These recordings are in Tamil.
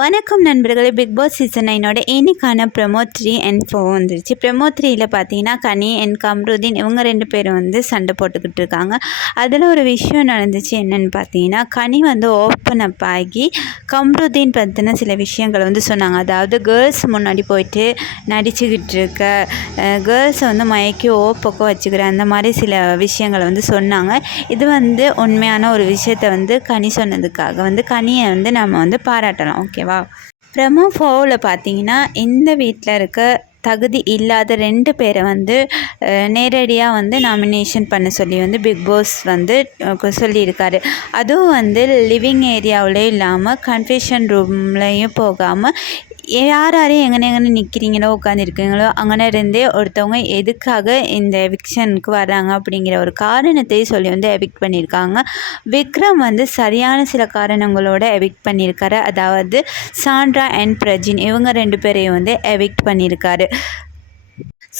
வணக்கம் நண்பர்களே, பிக் பாஸ் சீசன் 9 இன்னைக்கான ப்ரெமோ 3 அண்ட் 4 வந்துருச்சு. ப்ரெமோ 3யில் பார்த்தீங்கன்னா கனி அண்ட் கம்ருதீன் இவங்க 2 பேரும் சண்டை போட்டுக்கிட்டு இருக்காங்க. அதில் ஒரு விஷயம் நடந்துச்சு. என்னென்னு பார்த்தீங்கன்னா, கனி ஓப்பன் அப் ஆகி கம்ருதீன் பற்றின சில விஷயங்கள் சொன்னாங்க. அதாவது கேர்ள்ஸ் முன்னாடி போயிட்டு நடிச்சுக்கிட்டு இருக்க, கேர்ள்ஸை மயக்கி ஓப்பக்கம் வச்சுக்கிற அந்த மாதிரி சில விஷயங்களை சொன்னாங்க. இது உண்மையான ஒரு விஷயத்தை கனி சொன்னதுக்காக கனியை நம்ம பாராட்டலாம். ஓகேவா? ப்ரெமோ 4ல் பார்த்தீங்கன்னா, இந்த வீட்டில் இருக்க தகுதி இல்லாத 2 பேரை நேரடியாக நாமினேஷன் பண்ண சொல்லி பிக் பாஸ் சொல்லியிருக்காரு. அதுவும் லிவிங் ஏரியாவிலே இல்லாமல் கன்ஃபெஷன் ரூம்லேயும் போகாமல் யாரையும் எங்கன்னு நிற்கிறீங்களோ உட்காந்துருக்கீங்களோ அங்கே இருந்தே ஒருத்தவங்க எதுக்காக இந்த எவிக்ஷனுக்கு வர்றாங்க அப்படிங்கிற ஒரு காரணத்தை சொல்லி எவிக்ட் பண்ணியிருக்காங்க. விக்ரம் சரியான சில காரணங்களோட எவிக்ட் பண்ணியிருக்காரு. அதாவது சாண்ட்ரா அண்ட் பிரஜின் இவங்க 2 பேரையும் எவிக்ட் பண்ணியிருக்காரு.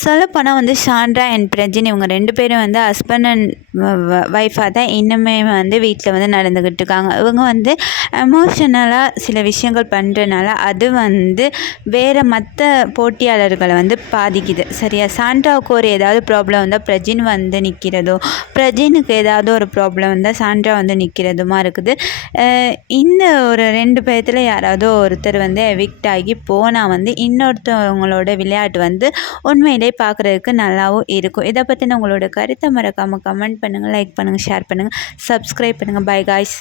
சொல்லப்போனால் சாண்ட்ரா அண்ட் பிரஜின் இவங்க 2 பேரும் ஹஸ்பண்ட் அண்ட் ஒய்ஃபாக தான் இன்னுமே வீட்டில் நடந்துக்கிட்டு இருக்காங்க. இவங்க எமோஷனலாக சில விஷயங்கள் பண்ணுறதுனால அது வேறு மற்ற போட்டியாளர்களை பாதிக்குது. சரியா? சாண்ட்ராவுக்கு ஒரு ஏதாவது ப்ராப்ளம் வந்தால் பிரஜின் நிற்கிறதோ, பிரஜினுக்கு ஏதாவது ஒரு ப்ராப்ளம் வந்தால் சாண்ட்ரா நிற்கிறதுமா இருக்குது. இந்த ஒரு 2 பேர்த்தில் யாராவது ஒருத்தர் எவிக்ட் ஆகி போனால் இன்னொருத்தவங்களோட விளையாட்டு உண்மையிலே பார்க்குறதுக்கு நல்லாவும் இருக்கும். இதை பற்றின உங்களோட கருத்தை மறக்காமல் கமெண்ட் பண்ணுங்கள், லைக் பண்ணுங்கள், ஷேர் பண்ணுங்கள், சப்ஸ்கிரைப் பண்ணுங்கள். By guys.